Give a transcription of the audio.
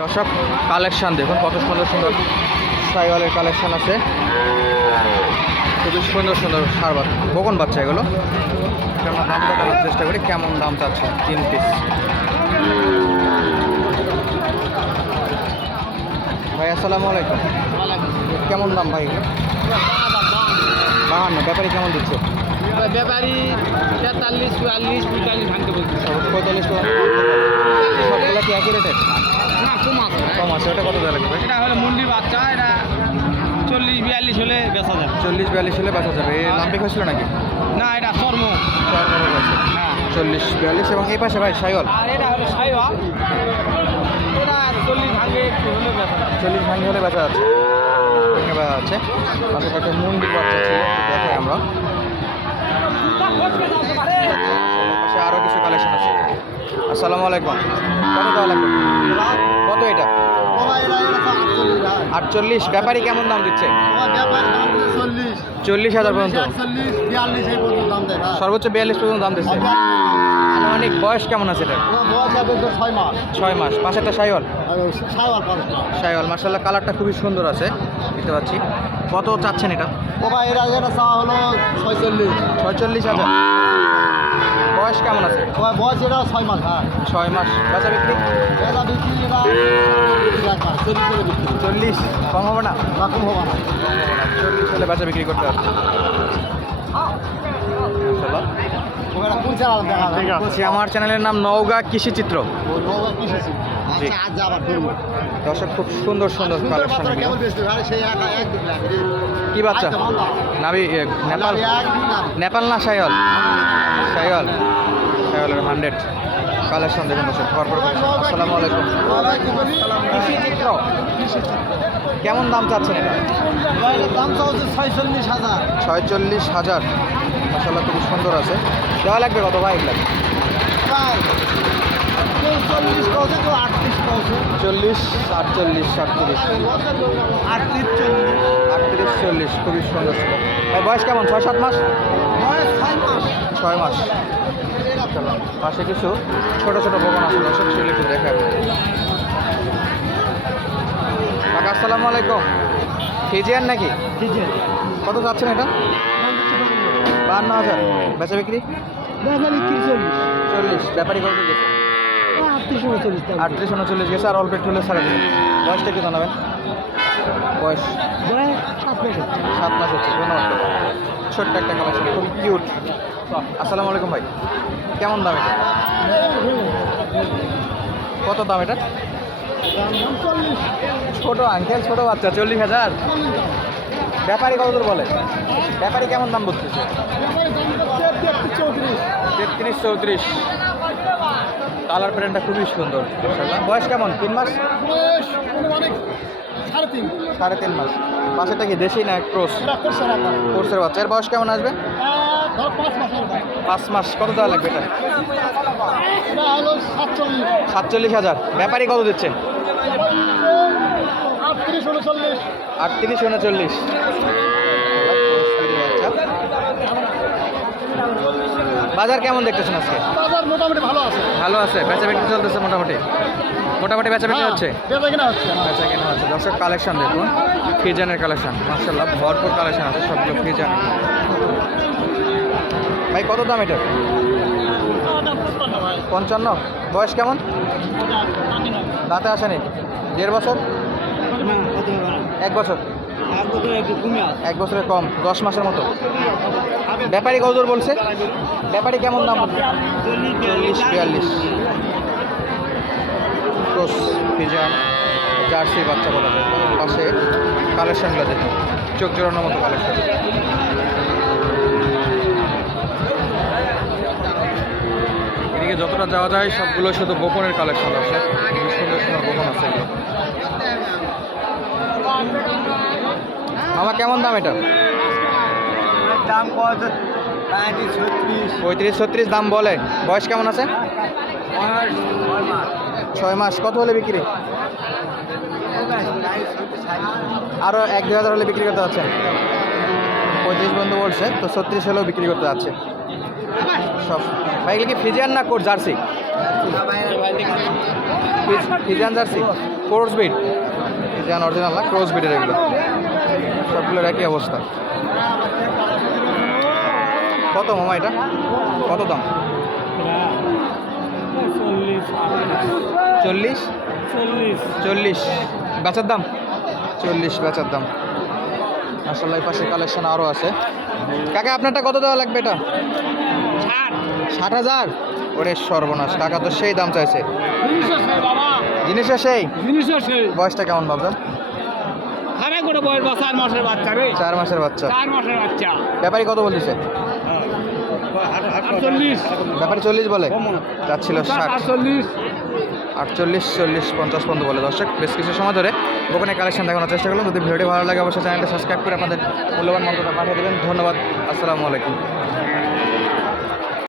দর্শক কালেকশন দেখুন কত সুন্দর সুন্দর সাইওয়ালের কালেকশন আছে। খুবই সুন্দর সুন্দর সার বাচ্চা বকন বাচ্চা এগুলো। আমরা দামটা জানার চেষ্টা করি কেমন দাম চাচ্ছে তিন পিস ভাই আসসালামু আলাইকুম। কেমন দাম ভাই? বাহান্ন ব্যাপারে কেমন দিচ্ছে? ব্যাপারি তেতাল্লিশ চুয়াল্লিশ পঁয়তাল্লিশ পঁয়তাল্লিশ সবগুলো কি একই রেটে না কম আছে কম আছে ওটা কত দেওয়া লাগবে? এটা হলো মুন্ডি বাচ্চা এটা চল্লিশ বিয়াল্লিশ হলে বেচা যাবে। চল্লিশ বিয়াল্লিশ হলে বাঁচা যাবে। এই হয়েছিল নাকি? না এটা চর্ম। হ্যাঁ। চল্লিশ বিয়াল্লিশ এবং এই পাশে ভাই সাইওয়াল। আর এটা হলো সাইওয়া এটা চল্লিশ ভাঙে একটু হলে বেচা যাবে। চল্লিশ ভাঙি হলে বেচা যাচ্ছে। ভেঙে বেচা যাচ্ছে পাশে একটা মুন্ডির বাচ্চা ছিল দেখাই আমরা। পাশে আরও কিছু কালেকশন আছে। আসসালামু আলাইকুম। কত দেওয়া লাগবে? আটচল্লিশ ব্যাপারী কেমন দাম দিচ্ছে? চল্লিশ। হাজার পর্যন্ত? সর্বোচ্চ বিয়াল্লিশ পর্যন্ত দাম দিচ্ছে? আনুমানিক বয়স কেমন আছে এটা ছয় মাস। পাশেরটা সাইওয়াল সাইওয়াল মার্শাল্লাহ কালারটা খুবই সুন্দর আছে দেখতে পাচ্ছি। কত চাচ্ছেন এটা? ছয়চল্লিশ। হাজার। বয়স কেমন আছে? বয়স এটা ছয় মাস হ্যাঁ। ছয় মাস। বেচা বিক্রি? চল্লিশ কম হবে না? রকম হব না। চল্লিশ হলে বেচা বিক্রি করতে যায় বলছি আমার চ্যানেলের নাম নওগাঁ কৃষি চিত্র। আচ্ছা দর্শক খুব সুন্দর সুন্দর সুন্দর কালেকশন কি বাচ্চা? আচ্ছা, নাবি নেপাল। নেপাল না সাইওয়াল সাইওয়াল সাইওয়ালের হান্ড্রেড কালেকশন দেখুন দর্শক ভরপুর আসসালামু আলাইকুম। কৃষি চিত্র কেমন দাম চাচ্ছেন এটা? দামটা হচ্ছে ছয়চল্লিশ হাজার। ছয়চল্লিশ হাজার মশালা খুবই সুন্দর আছে। দেওয়া লাগবে কত ভাই কৌছে চল্লিশ আটচল্লিশ সাতচল্লিশ আটত্রিশ চল্লিশ আটত্রিশ, চল্লিশ, খুবই সুন্দর ছিল। ভাই, বয়স কেমন? ছয়, সাত মাস বয়স ছয় মাস? ছয় মাস। পাশে কিছু ছোট ছোট ভবন আছে দর্শক সেগুলো একটু কাকা আসসালামু আলাইকুম। ফিজিয়ান নাকি? কত চাচ্ছেন এটা? বাহান্ন হাজার। বেচা বিক্রি? দেখা চল্লিশ। ব্যাপারী কত গেছে আটত্রিশ উনচল্লিশ। আটত্রিশ উনচল্লিশ গেছে আর অল্প একটু হলে সাড়ে বয়সটা একটু জানাবেন। বয়স? বয়স সাত মাস সাত মাস হচ্ছে ধন্যবাদ। ছোট্ট একটা কালেকশন খুবই কিউট আসসালামু আলাইকুম ভাই। কেমন দাম এটা? কত দাম এটা ছোট আঙ্কেল ছোট বাচ্চা চল্লিশ হাজার। ব্যাপারী কত দূর বলে? ব্যাপারী কেমন দাম বলতেছে? তেত্রিশ চৌত্রিশ। কালার প্যান্টটা খুবই সুন্দর বয়স কেমন? তিন মাস? সাড়ে তিন। সাড়ে তিন মাস। পাশেটা কি দেশি না ক্রোস? না বাচ্চা। এর বয়স কেমন আসবে? পাঁচ মাস। কত দেওয়া লাগবে এটা? সাতচল্লিশ। হাজার। ব্যাপারী কত দিচ্ছে? আটত্রিশ উনচল্লিশ। বাজার কেমন দেখতেছেন আজকে? বাজার মোটামুটি ভালো আছে। ভালো আছে বেচা বিক্রি চলতেছে মোটামুটি। মোটামুটি বেচা বিক্রি হচ্ছে? বেচা কিনা হচ্ছে। দর্শক কালেকশন দেখুন। ফ্রিজানের কালেকশন মার্শাল্লাহ ভরপুর কালেকশন আছে সবগুলো ফ্রিজান। ভাই কত দাম এটার পঞ্চান্ন? বয়স কেমন? দাঁতে আসেনি? দেড় বছর? এক বছর। এক বছরে কম দশ মাসের মতো। ব্যাপারী কত দূর বলছে? ব্যাপারী কেমন দাম? চল্লিশ বিয়াল্লিশ। ক্রস ফিজান জার্সি বাচ্চা বলা যায় পাশে কালেকশনগুলো দেখুন চোখ জোড়ানোর মতো কালেকশন। এদিকে যতটা যাওয়া যায় সবগুলো শুধু গোপনের কালেকশন আছে। সুন্দর সুন্দর গোপন আছে এগুলো। আমার কেমন দাম এটা? দাম কত? পঁয়ত্রিশ ছত্রিশ। দাম বলে। বয়স কেমন আছে? ছয় মাস। কত হলে বিক্রি? আরও এক দু হাজার হলে বিক্রি করতে পারছেন পঁয়ত্রিশ বন্ধু বলছে তো ছত্রিশ হলেও বিক্রি করতে যাচ্ছে। সব। ভাই এগুলো কি ফিজিয়ান না coat jersey? Fijian jersey? Kroos বিট যেন অরিজিনাল না ক্রোস বিটের এগুলো। সবগুলোর একই অবস্থা। কত মামা এটা? কত দাম? চল্লিশ। চল্লিশ? বেচার দাম? চল্লিশ বেচার দাম। আসলে এই পাশে কালেকশন আরও আছে। কাকা আপনারটা কত দেওয়া লাগবে এটা? ষাট। হাজার? ওরে সর্বনাশ কাকা তো সেই দাম চাইছে। জিনিসও সেই বাবা। জিনিসটা সেই? জিনিসও সেই। বয়সটা কেমন ভাবছেন? আরে করে বয়স বা চার মাসের বাচ্চা রে। চার মাসের বাচ্চা। চার মাসের বাচ্চা। ব্যাপারী কত আটচল্লিশ। ব্যাপারী চল্লিশ বলে? চাচ্ছিল ষাট। আটচল্লিশ। আটচল্লিশ চল্লিশ পঞ্চাশ পর্যন্ত বলে। দর্শক বেশ কিছু সময় ধরে ওখানে কালেকশন দেখানোর চেষ্টা করলাম। যদি ভিডিওটি ভালো লাগে অবশ্যই চ্যানেলটা সাবস্ক্রাইব করে আপনাদের মূল্যবান মন্তব্য পাঠিয়ে দেবেন। ধন্যবাদ। আসসালামু আলাইকুম।